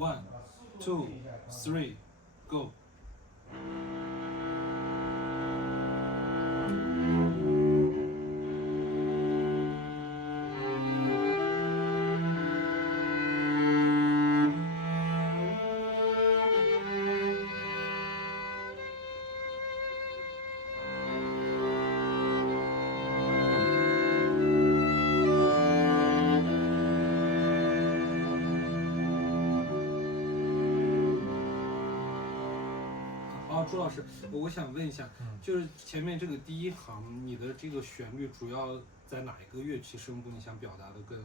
One, two, three, go. 朱老师，我想问一下，就是前面这个第一行，你的这个旋律主要在哪一个乐器声部？你想表达的更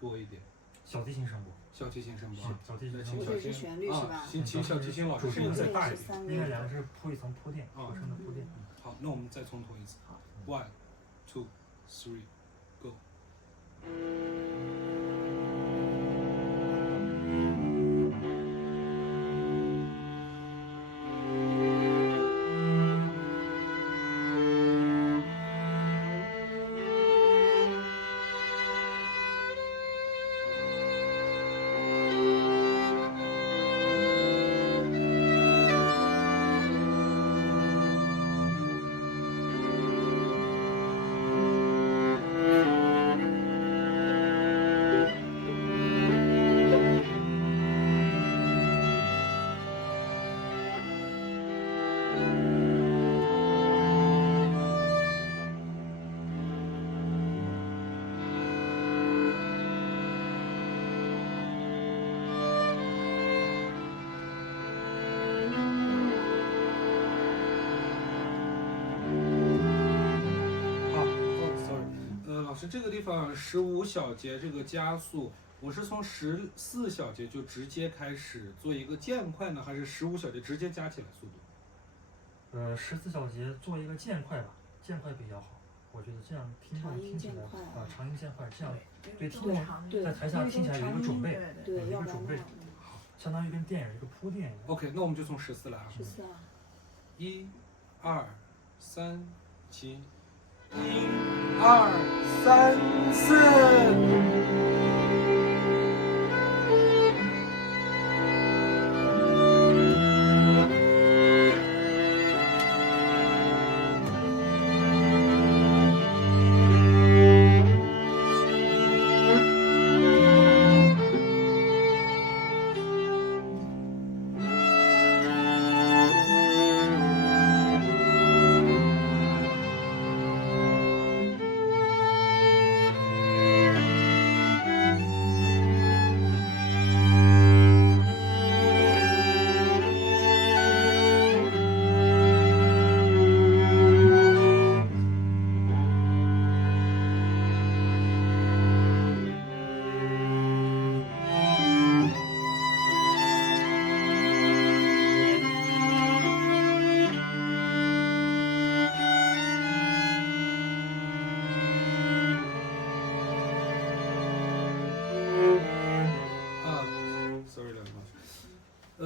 多一点？小提琴声部。小提琴声部。小提琴声部。这是旋律是吧？请小提琴老师声音再大一点，应该两个是铺一层铺垫，和声的铺垫。好，那我们再从头一次。One, two, three, go. 这个地方15小节这个加速，我是从14小节就直接开始做一个渐快呢，还是15小节直接加起来速度？14小节做一个渐快吧，渐快比较好，我觉得这样听起来长音渐快，这样对听众在台下听起来有一个准备，有一个准备，相当于跟电影一个铺垫一样。OK， 那我们就从14来啊。14啊。1、2、3、7。1、2、3、4。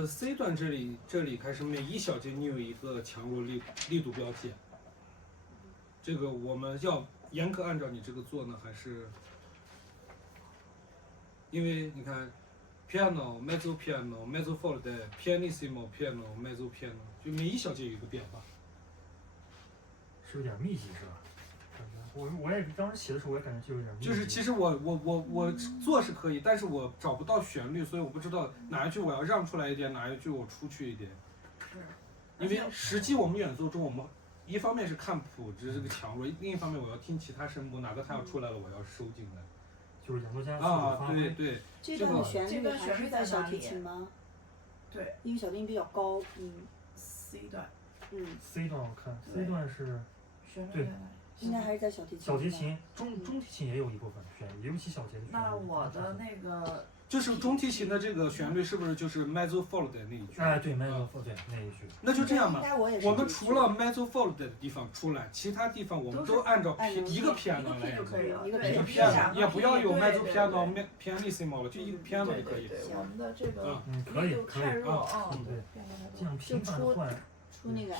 C 段这里开始每一小节你有一个强弱力度标记，这个我们要严格按照你这个做呢，还是因为你看 piano mezzo piano mezzo forte pianissimo piano mezzo piano 就每一小节有一个变化，是有点密集是吧？我也当时写的时候我也感觉就有点密集。就是其实我做是可以，但是我找不到旋律，所以我不知道哪一句我要让出来一点，哪一句我出去一点。是。因为实际我们演奏中，我们一方面是看谱子这个强弱，另一方面我要听其他声部，哪个它要出来了，我要收进来。就是演奏家对对。这段的旋律还是在小提琴吗？对，因为小提琴比较高音。C 段。C 段我看 C 段是。对。应该还是在小提琴。小提琴、中提琴也有一部分旋律，尤其小节的旋律。那我的那个就是中提琴的这个旋律是不是就是 mezzo forte 那一句？哎，对 mezzo forte 那一句。那就这样吧，我们除了 mezzo forte 的地方出来，其他地方我们都按照一个 piano 来演奏，一个 piano 也不要有 mezzo piano pianissimo 了，就一个 piano 就可以。我们的这个可以太弱啊，对，这样频繁的换。出那个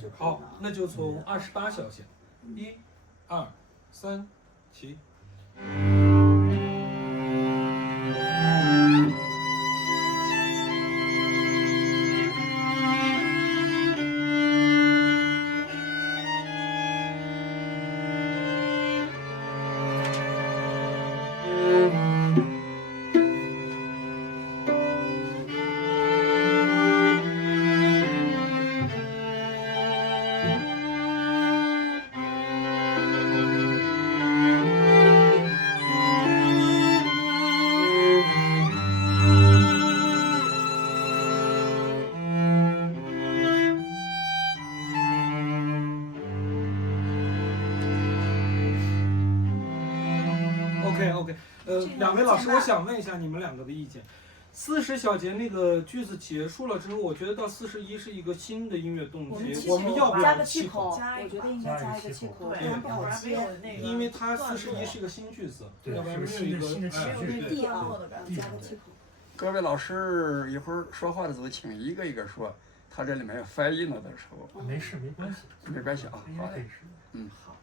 就好，那就从28小弦，1、2、3、起。OK， 两位老师，我想问一下你们两个的意见。40小节那个句子结束了之后，我觉得到41是一个新的音乐动机，我们要不要加个气口？我觉得应该加一个气口，不然不好接。因为它41是一个新句子，要不然没有一个D啊，加个气口。各位老师一会儿说话的时候，请一个一个说，他这里面有翻译了的时候。没事，没关系，没关系啊。好的，好。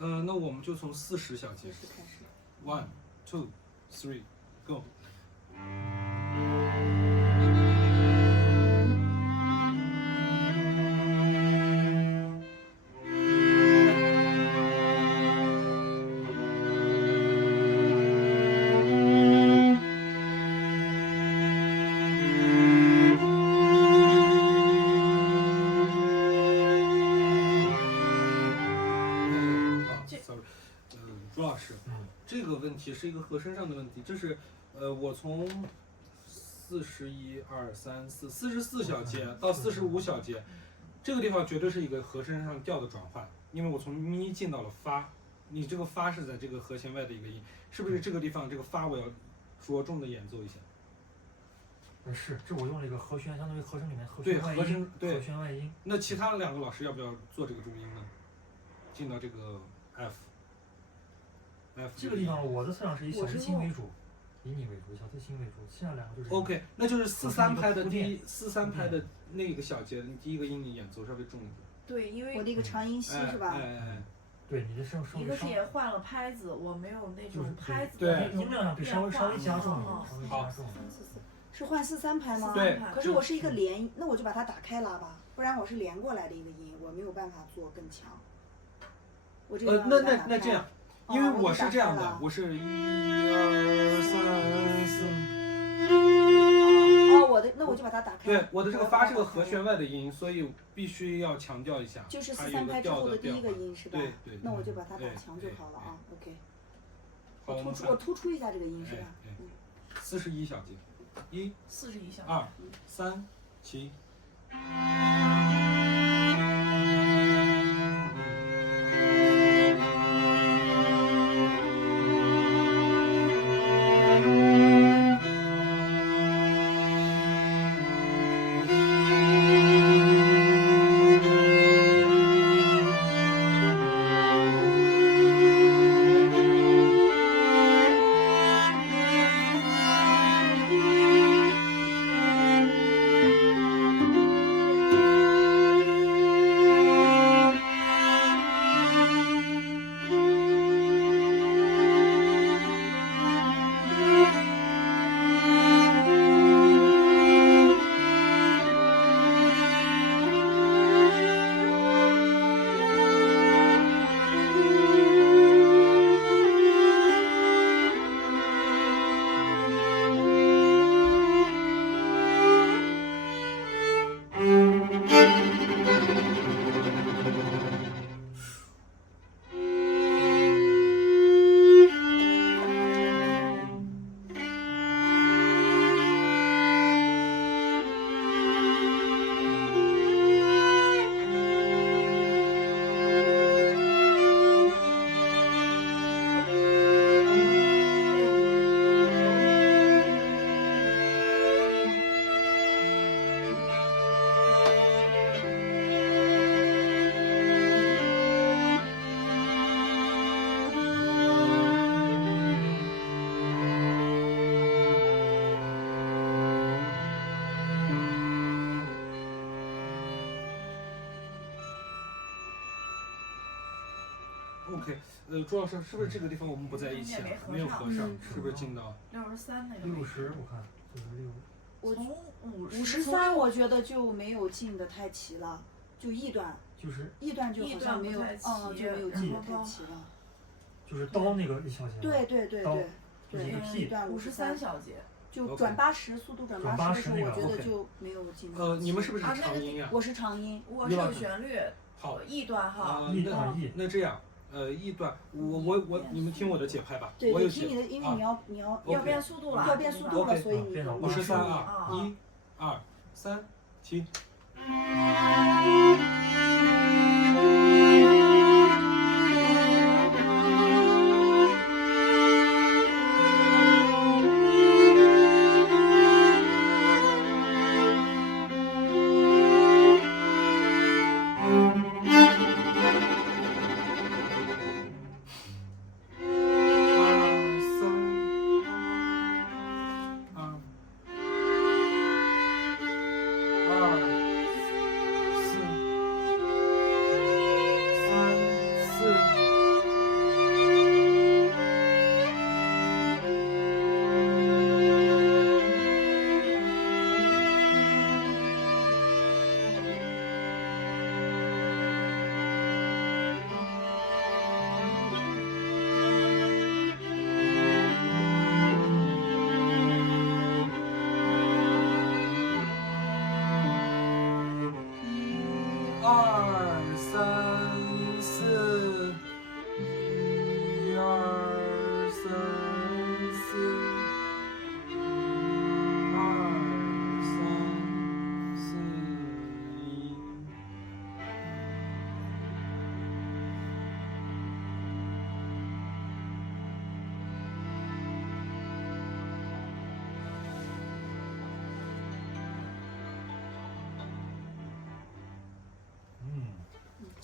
那我们就从40小节开始。1 2 3 go。朱老师，这个问题是一个和声上的问题，就是我从41、2、3、44小节到45小节，这个地方绝对是一个和声上调的转换，因为我从咪进到了发，你这个发是在这个和弦外的一个音，是不是这个地方这个发我要着重的演奏一下？是，这我用了一个和弦，相当于和声里面和弦外音。那其他两个老师要不要做这个重音呢？进到这个 F。这个地方我的测量是以小提琴为主，以你为主，小提琴为主，剩下两个就是。OK， 那就是43拍的43拍的那个小节，你第一个音你演奏稍微重一点。对，因为我那个长音西是吧？对，你的声一个也换了拍子，我没有那种拍子对音量上对稍微加重了，好。是换43拍吗？对。可是我是一个连，那我就把它打开拉吧，不然我是连过来的一个音，我没有办法做更强。我这个那这样。因为我是这样的，我是1、2、3、4。那我就把它打开。对，我的这个发是个和弦外的音，所以必须要强调一下。就是43拍之后的第一个音是吧？对。那我就把它打强就好了啊。OK。好，我突出一下这个音是吧？41小节，1、41小节，2、3，起。OK，朱老师，是不是这个地方我们不在一起了？没有合上，是不是进到63那个？60，我看就是我从53，我觉得就没有进的太齐了，就 E 段，就是E 段就好像没有，就没有进的太齐了。就是刀那个一小节。对，一个 E 段53小节。就转80，速度转80的时候，我觉得就没有进。你们是不是长音呀？我是长音，我是有旋律。好，E 段哈。那这样。E 段，你们听我的节拍吧。对，听你的，因为你要变速度了，要变速度了，所以你53啊，1、2、3，起。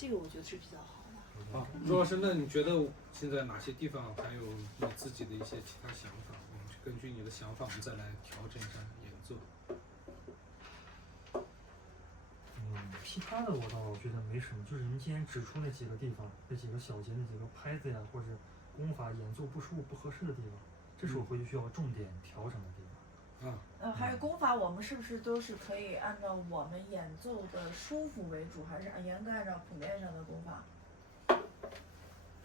这个我觉得是比较好的。好，朱老师，那你觉得现在哪些地方还有你自己的一些其他想法？我们根据你的想法，我们再来调整一下演奏。其他的我倒觉得没什么，就是您今天指出那几个地方，那几个小节、那几个拍子呀，或者功法演奏不舒服、不合适的地方，这是我回去需要重点调整的地方。还有功法，我们是不是都是可以按照我们演奏的舒服为主，还是严格按照谱面上的功法？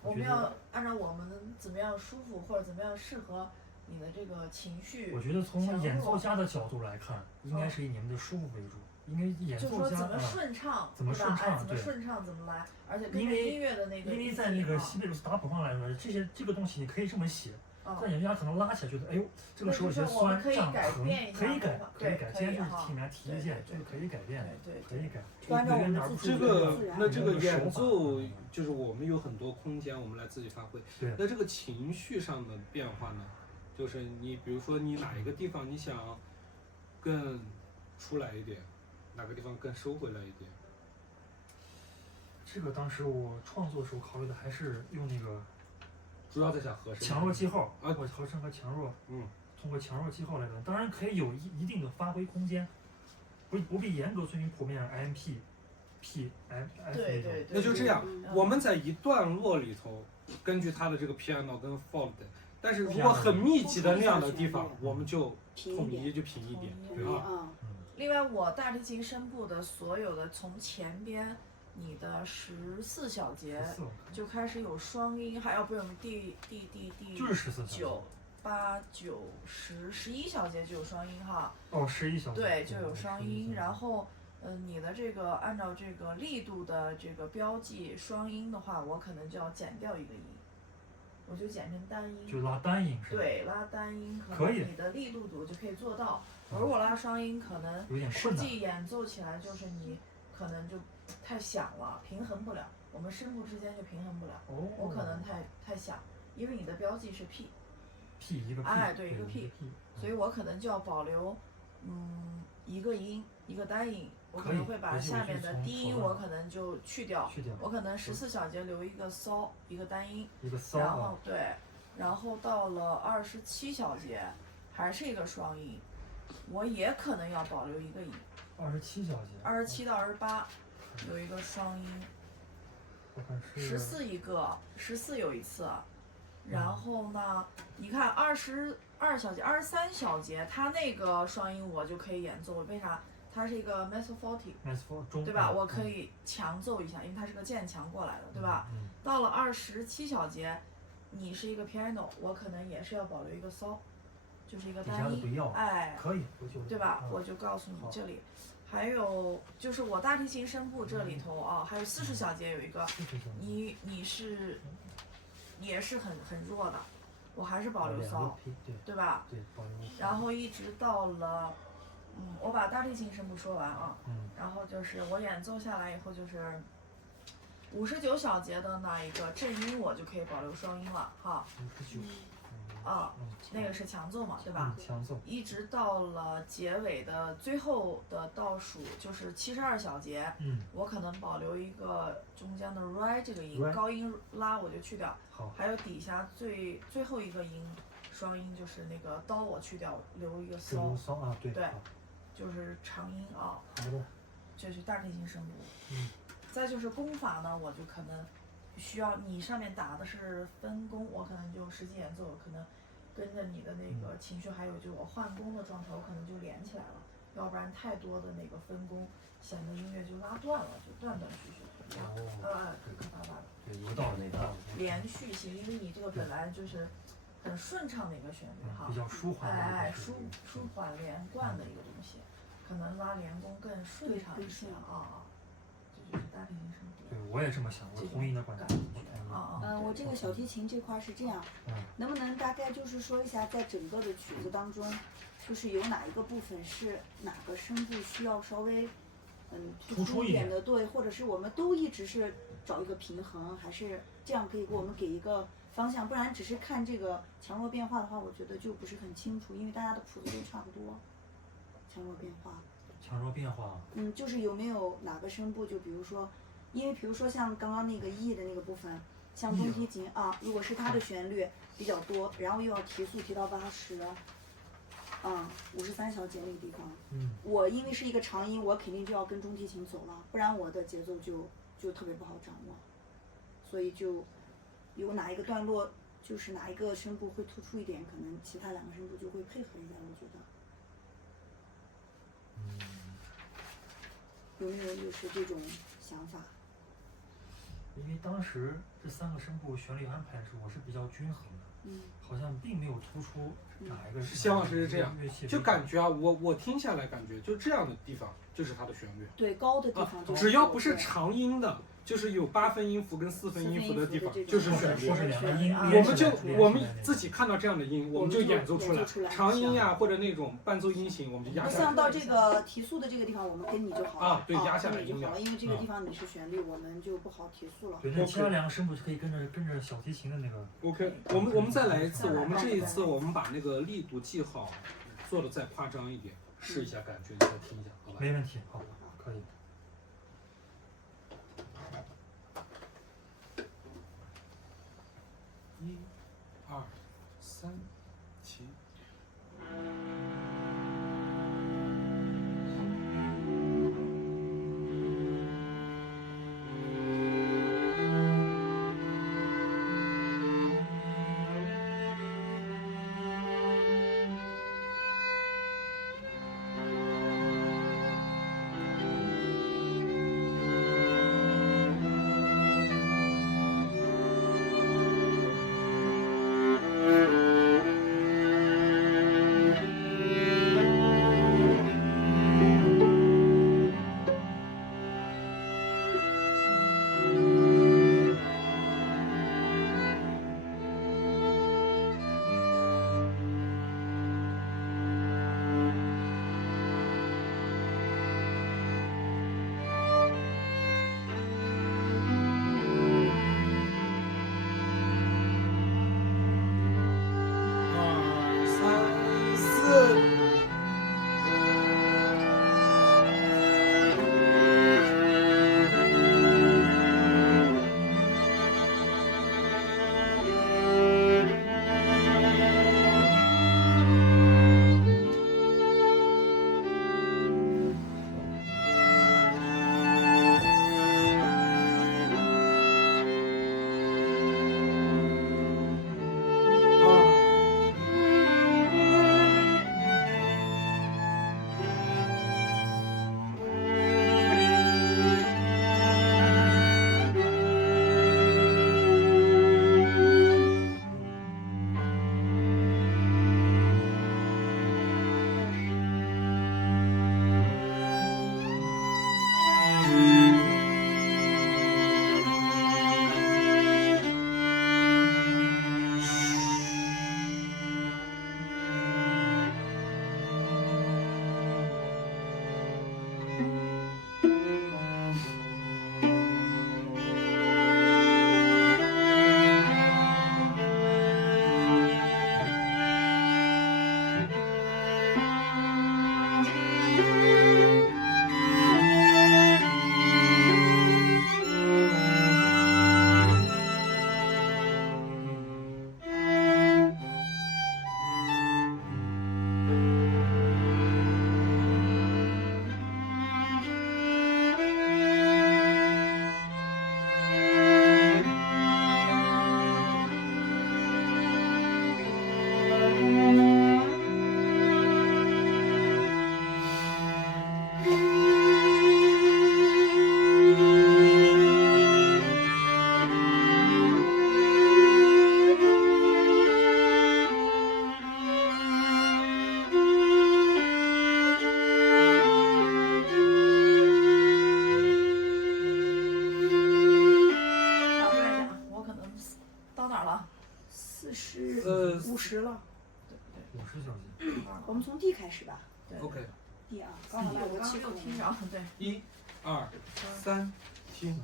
我们要按照我们怎么样舒服或者怎么样适合你的这个情绪。我觉得从演奏家的角度来看，应该是以你们的舒服为主。应该演奏家就说怎么顺畅，怎么顺畅，怎么顺畅怎么来，而且跟着音乐的那个。因为在那个西贝鲁斯打谱上来说，这个东西你可以这么写，但演奏家可能拉起来觉得，哎呦，这个时候有些酸胀疼，可以改，今天就是替你们提意见，这个可以改变，可以改。这个演奏就是我们有很多空间，我们来自己发挥。对。那这个情绪上的变化呢，就是你比如说你哪一个地方你想更出来一点。哪个地方更收回来一点？这个当时我创作的时候考虑的还是用那个，主要在想和声、强弱记号啊，和声和强弱，通过强弱记号来表现，当然可以有一定的发挥空间，不必严格遵循谱面上 MP、P、F 对，那就这样，我们在一段落里头，根据它的这个 piano 跟 fault， 但是如果很密集的那样的地方，我们就统一就平一点，对吧？另外，我大提琴声部的所有的从前边你的14小节就开始有双音，还要不用第就是149、8、9、10、11小节就有双音哈。11小节。对，就有双音。然后，你的这个按照这个力度的这个标记双音的话，我可能就要减掉一个音，我就减成单音。就拉单音是吧？对，拉单音可能你的力度我就可以做到。如果拉双音，可能实际演奏起来就是你可能就太响了，平衡不了，我们声部之间就平衡不了。我可能太响，因为你的标记是 P 一个 P， 哎，对，一个 P， 所以我可能就要保留一个音，一个单音，我可能会把下面的低音我可能就去掉，我可能14小节留一个骚，一个单音，然后对，然后到了27小节还是一个双音。我也可能要保留一个音，27小节，27到28有一个双音，14一个，14有一次，然后呢，你看22小节、23小节，它那个双音我就可以演奏，为啥？它是一个 mezzo forte， 对吧？我可以强奏一下，因为它是个渐强过来的，对吧？到了27小节，你是一个 piano， 我可能也是要保留一个骚。就是一个单音，哎，可以，对吧？我就告诉你这里，还有就是我大提琴声部这里头啊，还有40小节有一个，你是也是很弱的，我还是保留骚，对吧？对，保留。然后一直到了，我把大提琴声部说完啊，然后就是我演奏下来以后就是59小节的那一个正音，我就可以保留双音了哈。那个是强奏嘛，对吧？强奏。一直到了结尾的最后的倒数，就是72小节，我可能保留一个中间的 re 这个音，高音拉我就去掉。还有底下最后一个音，双音就是那个刀我去掉，留一个骚。对，就是长音啊。好的。这是大提琴声部。再就是功法呢，我就可能需要你上面打的是分工，我可能就实际演奏可能跟着你的那个情绪，还有就我换工的状态，我可能就连起来了，要不然太多的那个分工，显得音乐就拉断了，就断断续续这样，磕磕巴巴的。对，有道理。那个连续性，因为你这个本来就是很顺畅的一个旋律哈，比较舒缓。舒缓连贯的一个东西，可能拉连弓更顺畅一些啊。这就是大提琴声部。对，我也这么想，我同意你的观点。我这个小提琴这块是这样，能不能大概就是说一下，在整个的曲子当中，就是有哪一个部分是哪个声部需要稍微突出一点的，对，或者是我们都一直是找一个平衡，还是这样可以给我们给一个方向，不然只是看这个强弱变化的话，我觉得就不是很清楚，因为大家的谱子都差不多，强弱变化。强弱变化。就是有没有哪个声部，就比如说因为比如说像刚刚那个E的那个部分，像中提琴啊，如果是它的旋律比较多，然后又要提速提到80，啊，53小节那个地方，我因为是一个长音，我肯定就要跟中提琴走了，不然我的节奏就特别不好掌握，所以就有哪一个段落就是哪一个声部会突出一点，可能其他2个声部就会配合一下，我觉得。有没有就是这种想法？因为当时这3个声部旋律安排的时候，我是比较均衡的，好像并没有突出哪一个。肖老师是这样，就感觉啊，我听下来感觉就这样的地方就是它的旋律。对，高的地方只要不是长音的，就是有8分音符跟4分音符的地方，就是旋律。我们自己看到这样的音，我们就演奏出来。长音呀，或者那种伴奏音型，我们就压下来。像到这个提速的这个地方，我们跟你就好了。啊，对，压下来就好了，因为这个地方你是旋律，我们就不好提速了。对，那其他2个声部可以跟着小提琴的那个。OK， 我们再来一次，我们这一次我们把那个力度记好，做的再夸张一点，试一下感觉，你再听一下，好吧？没问题，好，可以。1、2、3、起。50了。对50小节。我们从 D 开始吧。OK。D 啊，刚好来个气口听着，对。1、2、3，听。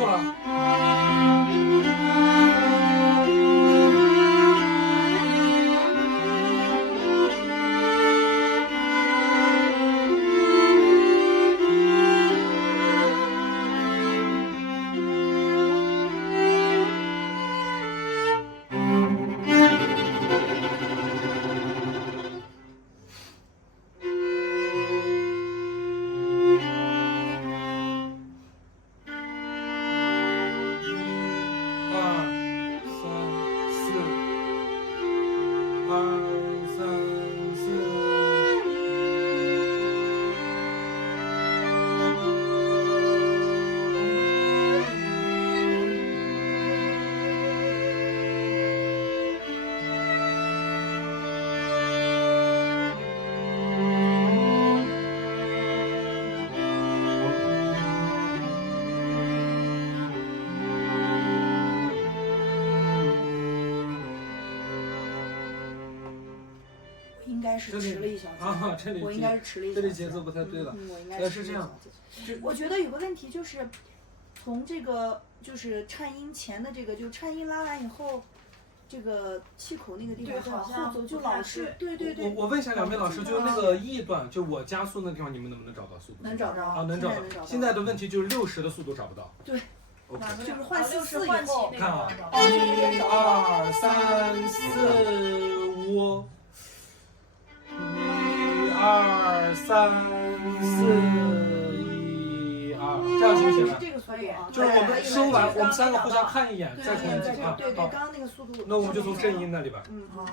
度了。应该是迟了一小节啊，这里我应该是迟了一小节，这里节奏不太对了。我应该是这样。我觉得有个问题就是，从这个就是颤音前的这个，就颤音拉完以后，这个气口那个地方往后走，就老是对。我问一下两位老师，就是那个 E 段，就我加速那地方，你们能不能找到速度？能找着啊，能找到。现在的问题就是60的速度找不到。对。OK。就是换44以后，看啊，1、2、3、4、5。1、2、3、4、1、2，这样行不行？这个速度啊，就是我们收完，我们3个互相看一眼，再重新啊。对，刚刚那个速度。那我们就从正音那里吧。好。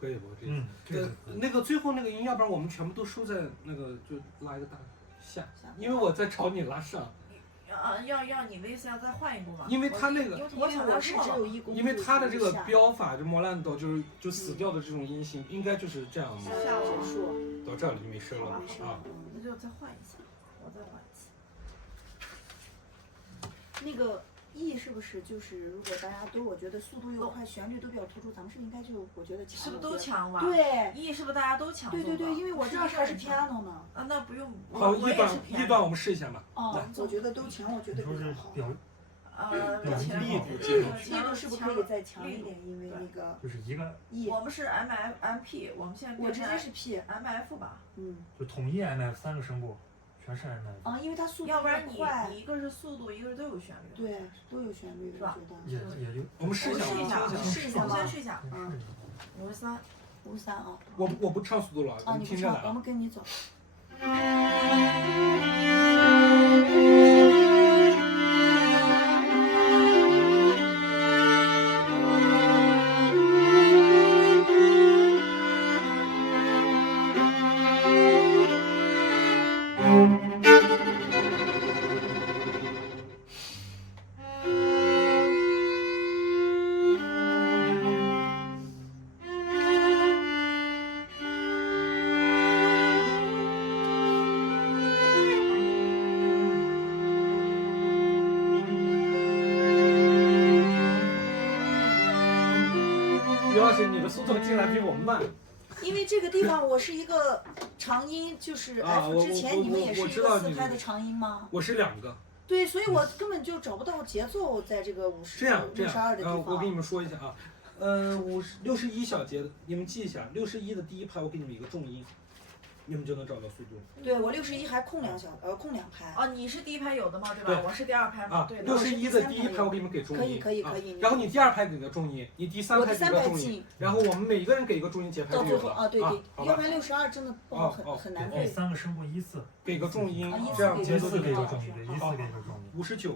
可以不？那个最后那个音，要不然我们全部都收在那个，就拉一个大下，因为我在朝你拉上。要你的意思要再换一步吗？因为他那个，我是只有1公因为他的这个标法，就莫兰多就死掉的这种音型，应该就是这样的。结束。到这里就没声了啊。那就再换一次，我再换一次。那个。E 是不是就是如果大家都我觉得速度又快，旋律都比较突出，咱们是不是应该就我觉得强？是不是都强吧？对。 E 是不是大家都强？对，因为我这儿还是 piano 呢。啊，那不用。好，E 段我们试一下吧。哦，我觉得都强，我觉得比较好。力度是不是可以再强一点？因为那个就是一个 E。我们是 MP， 我们现在我直接是 P，MF 吧。就统一 MF3个声部。全是 MF 啊，因为它速度要不然快，你一个是速度，一个是都有旋律。对，都有旋律，是吧？也就我们试一下，试一下我先试一下。53啊。我不唱速度了，啊，你不唱，我们跟你走。你的速度竟然比我慢。因为这个地方我是一个长音，就是 F 之前你们也是一个4拍的长音吗？我是2个。对，所以我根本就找不到节奏，在这个52的地方。我给你们说一下啊，61小节的，你们记一下，61的第1拍我给你们一个重音，你们就能找到速度。对，我61还空2拍。啊，你是第1拍有的吗？对吧？我是第2拍嘛。对。 61的第1拍我给你们给重音。可以。然后你第2拍给个重音，你第3拍给个重音，然后我们每一个人给一个重音节拍就有了。啊，对，要不然62真的不好很难背。 3个声部1、4，给个重音，这样节奏就给个重音，对，1、4给个重音。 59，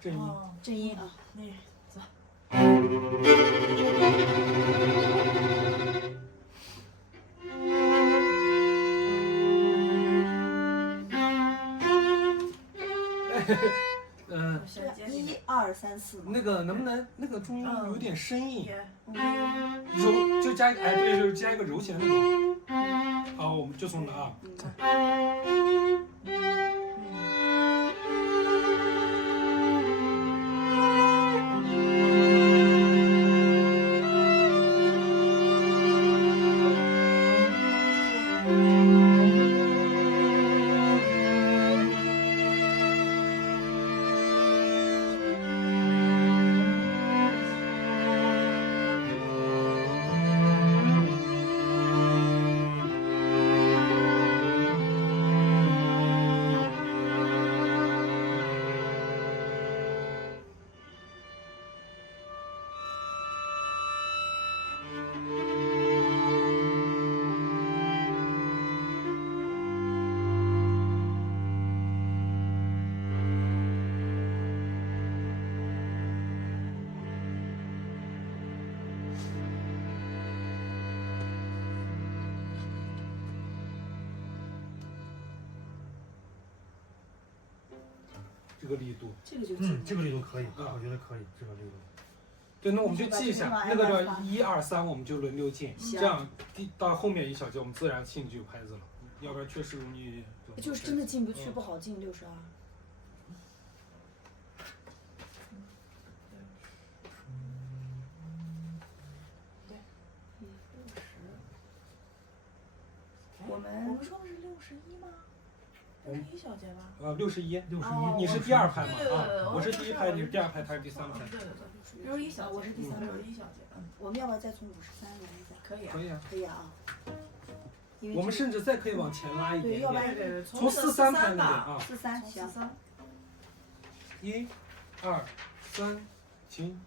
正音。正音啊，那走。1、2、3、4。那个能不能那个中音有点声音，柔就加对，就是加一个柔弦那种。好，我们就从啊。这个力度，这个力度可以，我觉得可以，这个力度。对，那我们就记一下，那个叫1、2、3，我们就轮流进，这样到后面1小节我们自然性就有拍子了，要不然确实容易。就是真的进不去，不好进62。对，60。我们说的是61吗？61小节吧。61，你是第2拍嘛？啊，我是第1拍，你是第2拍，他是第3拍。对，61小节，我是第3拍，61小节。我们要不要再从53来一下？可以啊。可以啊。我们甚至再可以往前拉一点点，对，从43拍那边啊。43，行。1、2、3，请。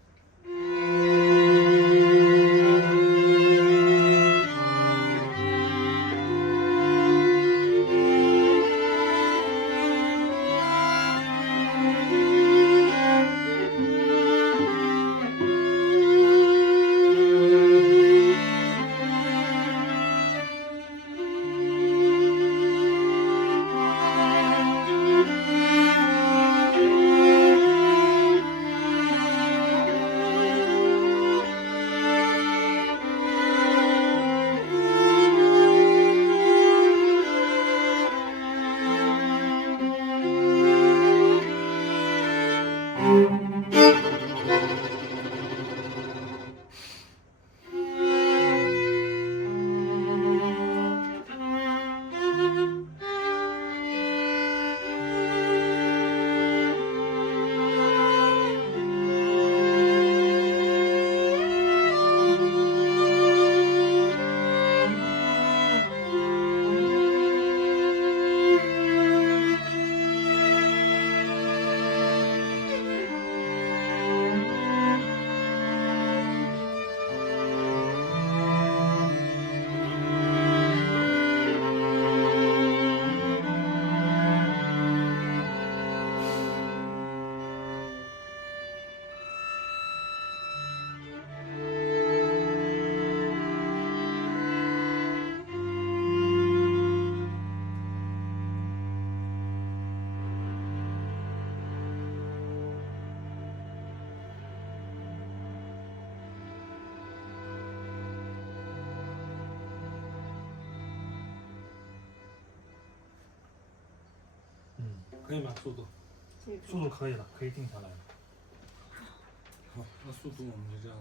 可以吗？速度？速度可以了，可以定下来了。好，那速度我们就这样。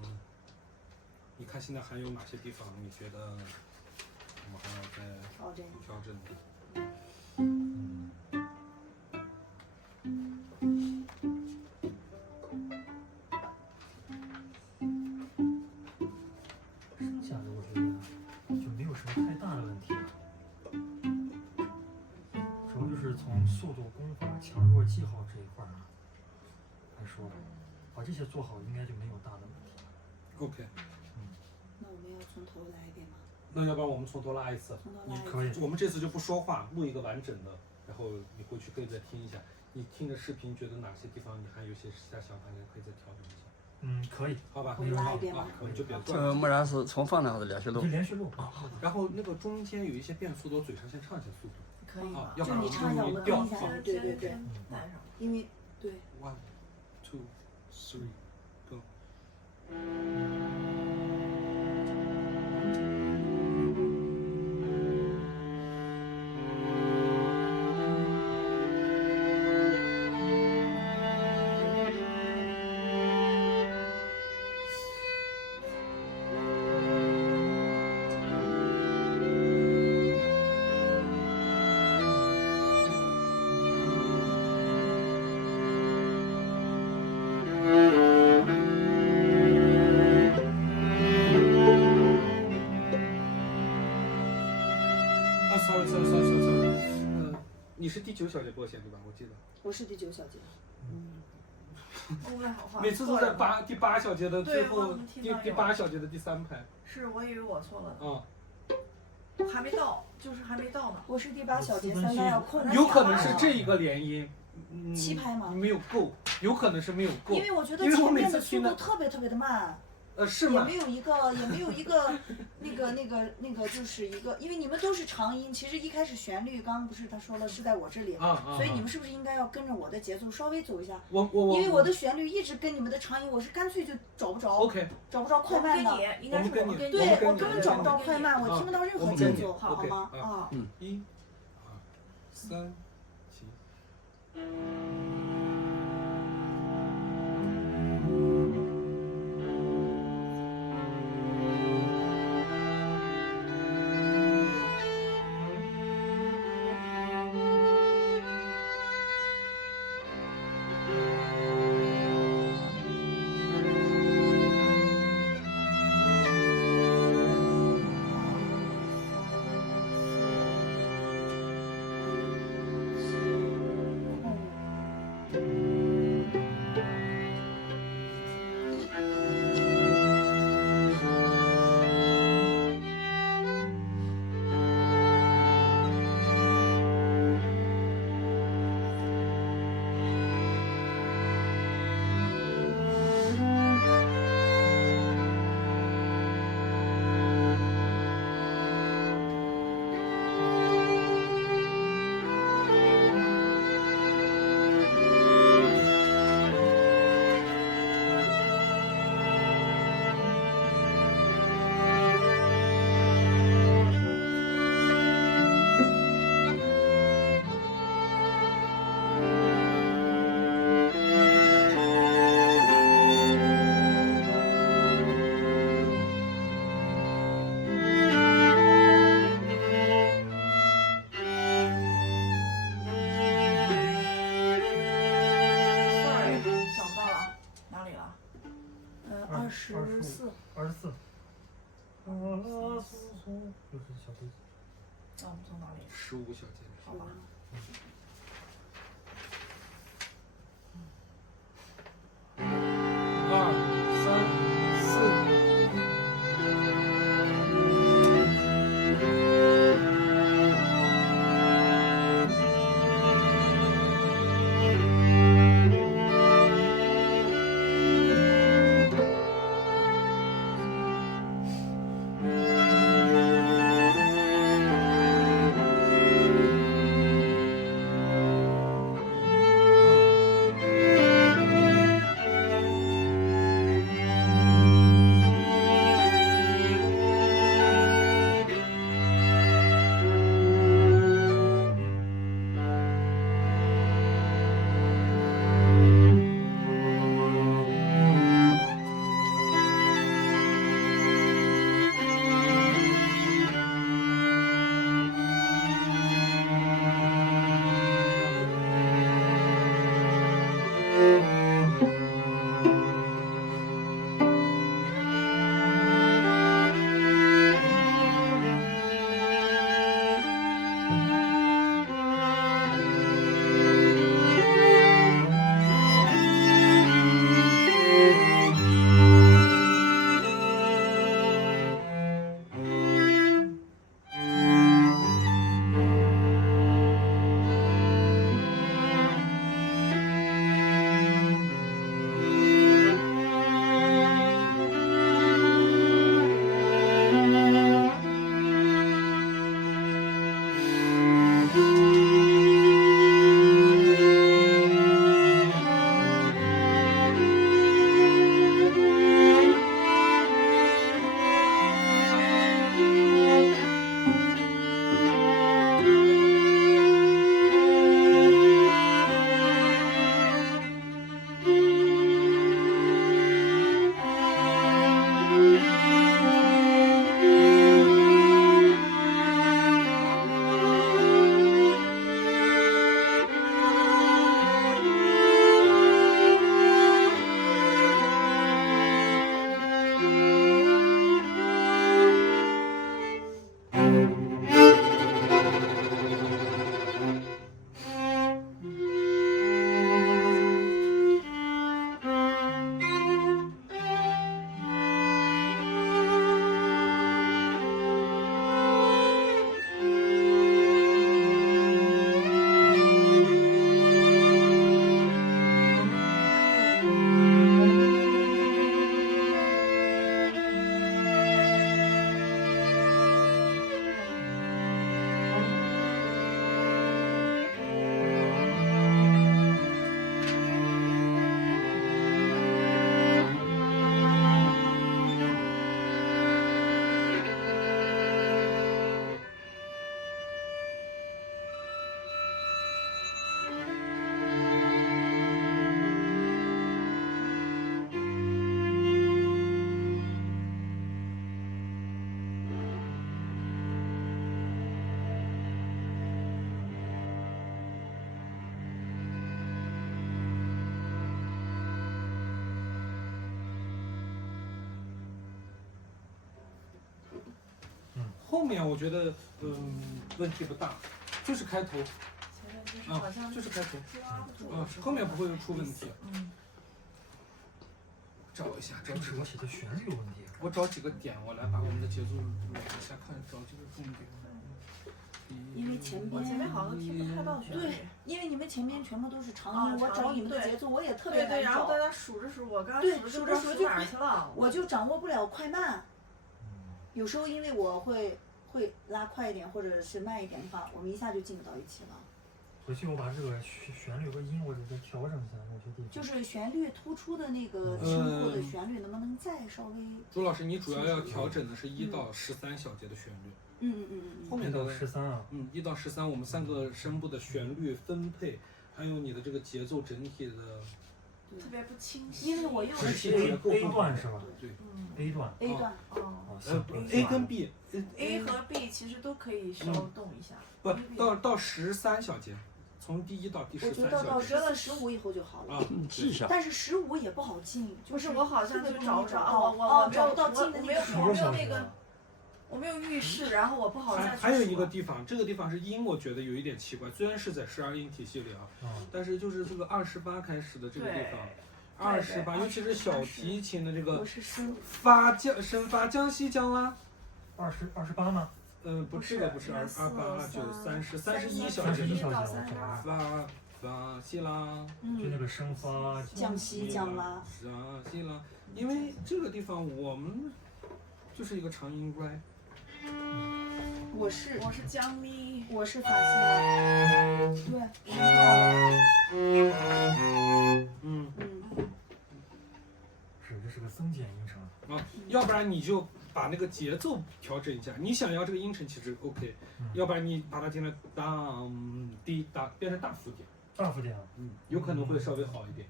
你看现在还有哪些地方你觉得什么还要再调整的。剩下的我觉得就没有什么太大的问题了，主要就是从速度、功法、强弱、记号这一块儿来说的，把这些做好，应该就没有大的问题了。OK。那我们要从头来一遍吗？那要不然我们从头拉一次？你可以。我们这次就不说话，录一个完整的，然后你回去可以再听一下。你听着视频觉得哪些地方你还有些其他想法，你可以再调整一下。可以。好吧。我拉一遍吗？我们就别断。这木然是重放的还是连续录？连续录。然后那个中间有一些变速的，我嘴上先唱一下速度。可以要不然就你唱一下，我跟一下。对对对。带上。因为对。1, 2, 3, go。sorry，你是第9小节拨弦对吧？我记得。我是第9小节。每次都在第8小节的最后，第8小节的第3拍。是，我以为我错了。还没到，就是还没到呢。我是第8小节，3拍要空。有可能是这一个连音。7拍吗？没有够，有可能是没有够。因为我觉得前面的速度特别的慢。是吗？也没有一个那个就是一个，因为你们都是长音，其实一开始旋律刚刚不是他说了是在我这里，所以你们是不是应该要跟着我的节奏稍微走一下？因为我的旋律一直跟你们的长音，我是干脆就找不着，找不着快慢的。应该是我跟你，对我根本找不着快慢，我听不到任何节奏，好吗？啊，1、2、3、起。就是小杯子。那我们从哪里？15小节。好吧。2、3、4。后面我觉得问题不大，就是开头。就是开头。后面不会出问题。找一下，这是我写的旋律有问题。我找几个点，我来把我们的节奏捋一下，看找几个重点。因为前边好像听不太到旋律。对，因为你们前面全部都是长音，我找你们的节奏我也特别难找。对，然后大家数着数，我刚数着数就哪去了？我就掌握不了快慢。有时候因为我会拉快一点，或者是慢一点的话，我们一下就进不到一起了。回去我把这个旋律和音我再调整一下，有些地方。就是旋律突出的那个声部的旋律，能不能再稍微？朱老师，你主要调整的是1到13小节的旋律。后面的13啊。1到13，我们3个声部的旋律分配，还有你的这个节奏整体的。特别不清晰。因为我用的是 A 段是吧？对。A 段。A 段。A 跟 B。A 和 B 其实都可以稍动一下。不，到13小节。从第1到第13小节，我觉得15以后就好了。记一下。但是15也不好进，就是我好像就找不着，找不到进的那个。我没有预示，然后我不好再去。还有一个地方，这个地方是音，我觉得有一点奇怪，虽然是在12音体系里啊，但是就是这个28开始的这个地方，28，尤其是小提琴的这个升发降西降啦，28吗？不，这个不是28、29、30、31小节的发西啦，就那个升发降西降啦，西啦，因为这个地方我们就是一个长音 right。我是降咪，我是法西啦，对，这是个增减音程啊，要不然你就把那个节奏调整一下，你想要这个音程其实 OK，要不然你把它进来当低大变成大幅点，大幅点，有可能会稍微好一点，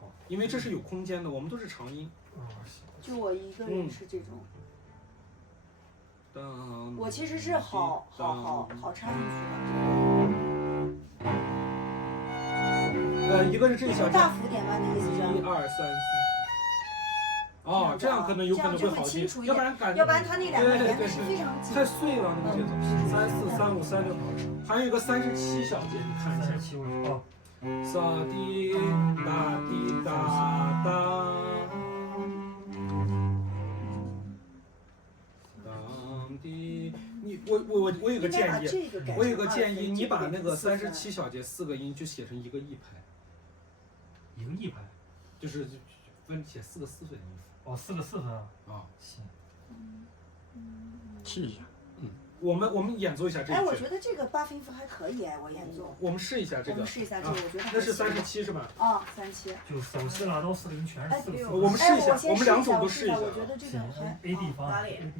好，因为这是有空间的，我们都是长音，就我一个人是这种。我其实是好插进去的。一个是这一小节。大幅点吧，你意思是？1、2、3、4。哦，这样可能有可能会好一点，要不然它那两个连的是非常紧。太碎了那个节奏。3、4、3、5、3、6，还有一个37小节，你看一下。撒滴哒滴哒哒。我有个建议，你把那个37小节4个音就写成一个1拍，一个1拍，就是写4个4分音符。哦，4个4分啊。行。记一下。我们演奏一下这个。我觉得这个8分音符还可以我演奏。我们试一下这个。我试一下这个，我觉得。那是37是吧？37。就首西拉到4个音全是4个4分。我们试一下，我们2种都试一下。我觉得这个还。 A D 方。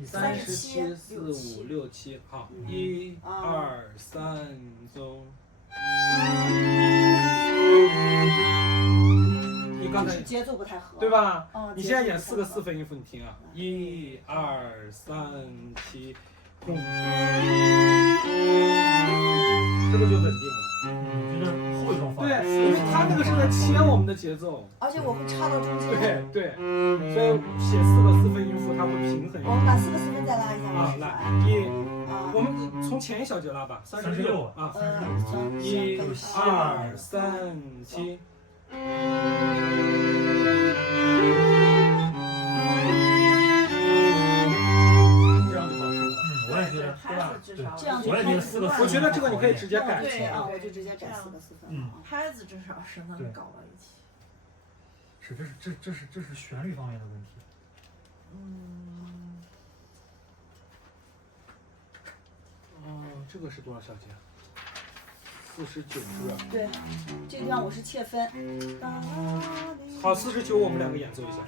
37、4、5、6、7，好，1、2、3，走。你刚才节奏不太合，对吧？你现在演4个4分音符，你听啊，1、2、3、7，空，是不是就稳定了？就是后一种方式。对，因为他那个是在切我们的节奏，而且我会插到中间。对，所以写4个4分音符，它会平衡。我们把4个4分再拉一下。来，1，我们从前一小节拉吧，36啊，1、2、3、7。这样就好听了。我也觉得，对吧？这样我也觉得4个4分。我觉得这个你可以直接改。对啊，我就直接改4个4分。拍子至少是能搞到一起。这是旋律方面的问题。这个是多少小节？49是吧？对，这个地方我是切分。好，49我们2个演奏一下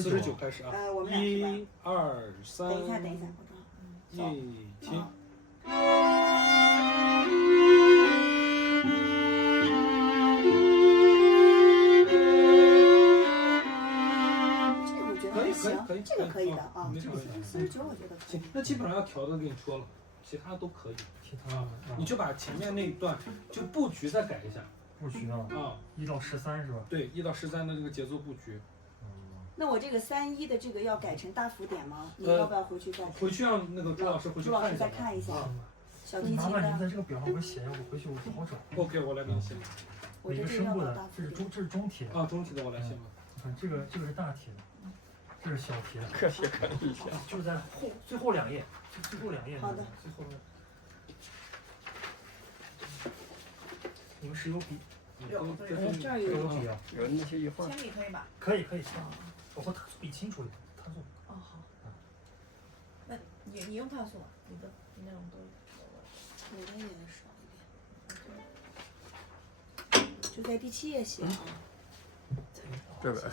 ，49开始啊。我们1、2、3。等一下，1、7。可以，这个可以的啊。没啥问题。49我觉得行，那基本上要调的给你说了，其他都可以。你就把前面那一段就布局再改一下。布局啊。1到13是吧？对，1到13的这个节奏布局。那我这个3-1的这个要改成大幅点吗？你要不要回去再看？回去让那个朱老师回去朱老师再看一下。小提琴麻烦您的。在这个表上给我写，要不回去我不好找。OK， 我来给你写。我一个声部的，这是中提的。啊，中提的我来写吧。你看这个是大提的，这是小提的。可以一下。就是在最后2页，最后2页。好的。最后。你们是有笔？有，这儿有笔啊。有那些一会儿。铅笔可以吧？可以。我和他笔清楚一点，他做。哦好。那你用碳素吧，你那种多一点。我的也少一点。就在第7页写啊。这个。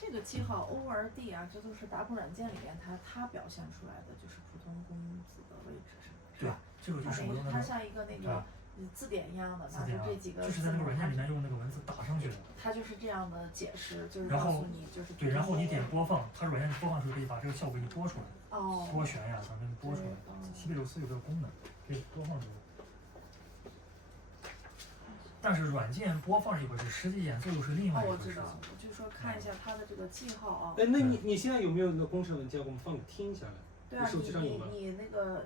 这个记号 ORD 啊，这都是打谱软件里面它表现出来的，就是普通公子的位置是吧？这个就是我它像一个那个字典一样的，拿着这几个就是在那个软件里面用那个文字打上去的。它就是这样的解释，就是告诉你就是。对，然后你点播放，它软件播放时候可以把这个效果给你播出来。哦。拨弦呀，把它播出来。西贝柳斯有这个功能，可以播放出来。但是软件播放是一回事，实际演奏又是另外一回事。我知道，我就说看一下它的这个记号啊。哎，那你现在有没有那个工程文件？我们放你听一下来。对啊，手机上有吗？你那个，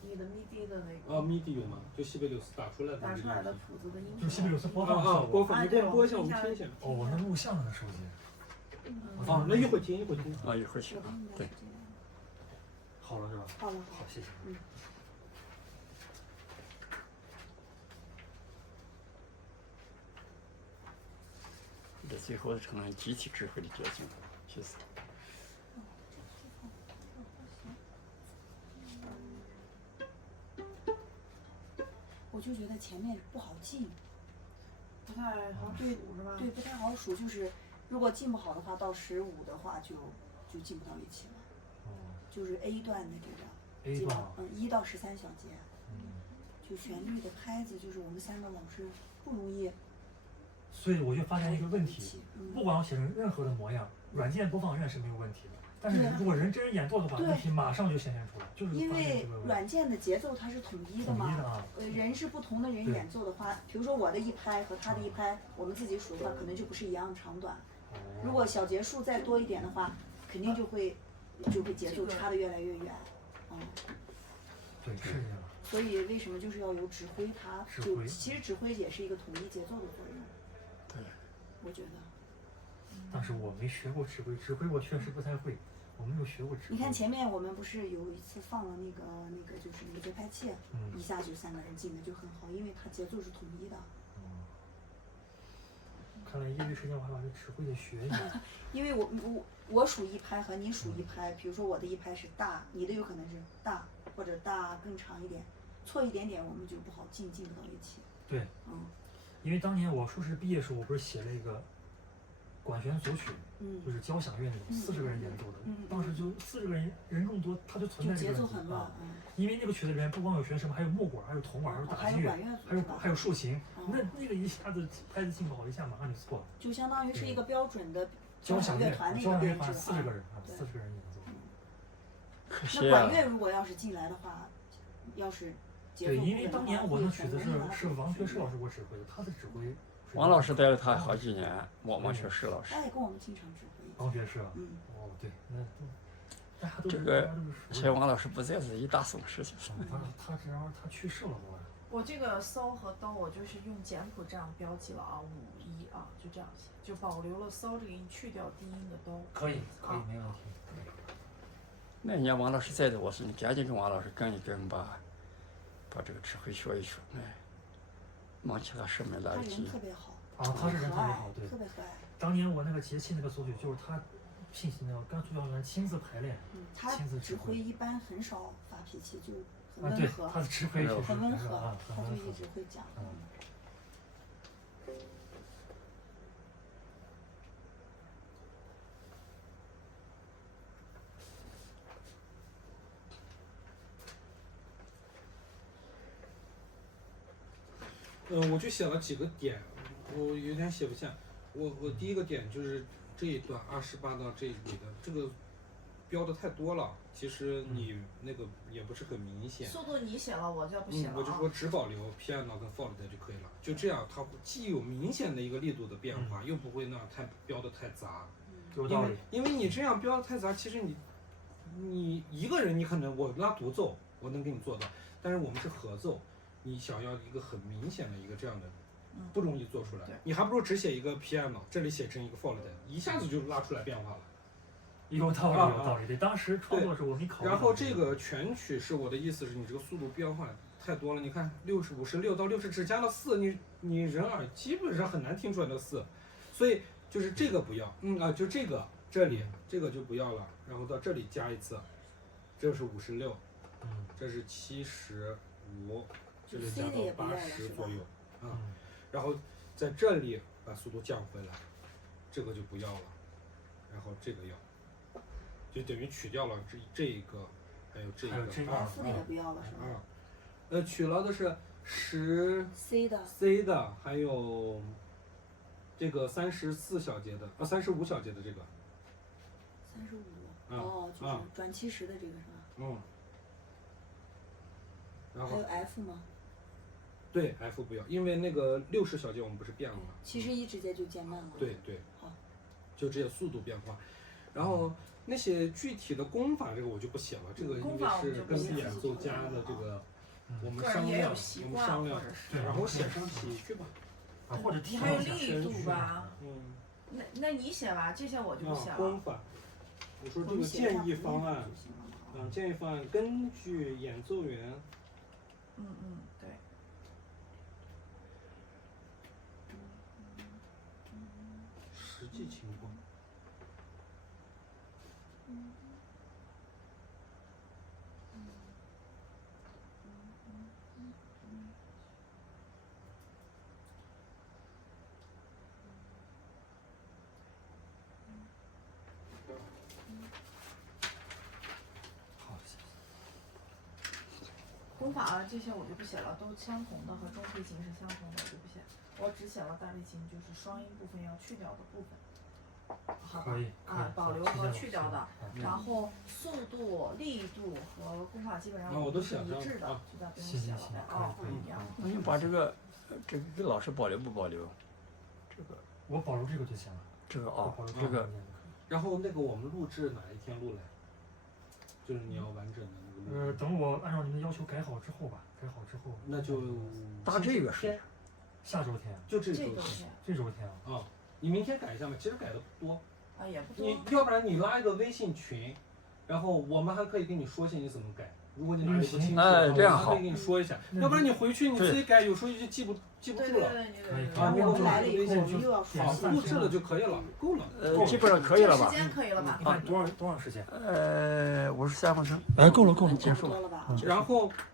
你的 MIDI 的那个。啊 ，MIDI 有吗？就西贝柳斯打出来的。打出来的谱子的音。就是西贝柳斯播放。播放，你给我播一下，我们听一下。哦，我那录像的手机。哦，那一会儿听，一会儿听。啊，一会儿听。对。好了是吧？好了。好，谢谢。这最后成了集体智慧的结晶，其实。我就觉得前面不好进，不太好数是吧？对，不太好数，就是如果进不好的话，到15的话就进不到乐器了。就是 A 段的这个。A 段。1到13小节。就旋律的拍子，就是我们3个老师不容易。所以我就发现一个问题，不管我写成任何的模样，软件播放永远是没有问题的。但是如果真人演奏的话，问题马上就显现出来，就是因为软件的节奏它是统一的嘛。人是不同的人演奏的话，比如说我的一拍和他的一拍，我们自己数的话，可能就不是一样长短。如果小节数再多一点的话，肯定就会节奏差得越来越远。对，是这样。所以为什么就是要有指挥？它就其实指挥也是一个统一节奏的作用。对。我觉得。但是我没学过指挥，指挥我确实不太会，我没有学过指挥。你看前面我们不是有一次放了那个就是那个节拍器，一下就3个人进的就很好，因为它节奏是统一的。看来业余时间我还把这指挥得学一下。因为我数一拍和你数一拍，比如说我的一拍是大，你的有可能是大或者大更长一点，错一点点我们就不好进不到乐器。对。因为当年我硕士毕业时候，我不是写了一个管弦组曲，就是交响乐那种40个人演奏的，当时就40个人更多，它就存在这个问题啊。因为那个曲子里面不光有弦什么，还有木管，还有铜管，还有打击乐，还有竖琴，那个一下子拍子进不好，一下马上就错了。就相当于是一个标准的交响乐团那个编制，40个人啊，40个人演奏。那管乐如果要是进来的话，要是对，因为当年我那曲子是王学士老师给我指挥的，他的指挥。王老师带了他好几年，王学士老师。他也跟我们经常指挥。王学士啊。哦，对，那大家都这个现在王老师不在是一大损失，就是。他去世了后来。我这个搜和哆我就是用简谱这样标记了啊，5-1啊，就这样写，就保留了搜这个音，去掉低音的哆。可以，没问题。那人家王老师在的，我说你赶紧跟王老师跟一跟把这个指挥学一学，忙其他事没来得及。他人特别好。他是人特别好，对。特别和蔼。当年我那个节气那个组曲，就是他聘请那个甘肃交响乐亲自排练，他指挥一般很少发脾气，就很温和。他的指挥很温和，他就一直会讲。我就写了几个点，我有点写不下。我第一个点就是这一段28到这里的这个标的太多了，其实你那个也不是很明显。速度你写了，我就不写了、我就说只保留 piano 跟 forte 就可以了，就这样，它既有明显的一个力度的变化，又不会那样标的太杂。因为你这样标的太杂，其实你一个人你可能我拉独奏我能给你做到，但是我们是合奏，你想要一个很明显的一个这样的。不容易做出来，你还不如只写一个 piano， 这里写成一个 forte， 一下子就拉出来变化了。有道理。对，当时创作时候我没考虑。然后这个全曲是我的意思是你这个速度变化太多了，你看56到60只加了4，你人耳基本上很难听出来的4，所以就是这个不要，就这里这个就不要了，然后到这里加一次，这是56，这是75，这里加到80左右，然后在这里把速度降回来，这个就不要了，然后这个要，就等于取掉了这一个，还有这个F 那个不要了是吧？取了的是C 的，还有这个34小节的，35小节的这个。35，就是转70的这个是吧？然后还有 F 吗？对 F 不要，因为那个60小节我们不是变了吗？71直接就渐慢了。对。好。就这些速度变化，然后那些具体的功法这个我就不写了，这个因为是跟演奏家的这个我们商量，然后写上几句吧。或者你还有力度吧？那你写吧，这些我就不写了。功法，我说这个建议方案，建议方案根据演奏员。对。实际情况。功法这些我就不写了，都相同的，和中提琴是相同的，我就不写。我只写了大提琴，就是双音部分要去掉的部分。好吧，保留和去掉的，然后速度、力度和功法基本上都是一致的，就不用写了。不一样。那你把这个给老师保留不保留？这个我保留这个就行了。这个这个。然后那个我们录制哪一天录来？就是你要完整的那个录。等我按照你们要求改好之后吧，那就搭这个是下周天。就这周天啊。你明天改一下嘛，其实改的不多。也不多。你要不然你拉一个微信群，然后我们还可以跟你说一下你怎么改。如果你哪里不清楚，这样好。可以跟你说一下。要不然你回去你自己改，有时候就记不住了。我们来了以后我们又要好，录制了就可以了，够了。基本上可以了吧？时间可以了吧？多长时间？53分钟。够了，结束了。然后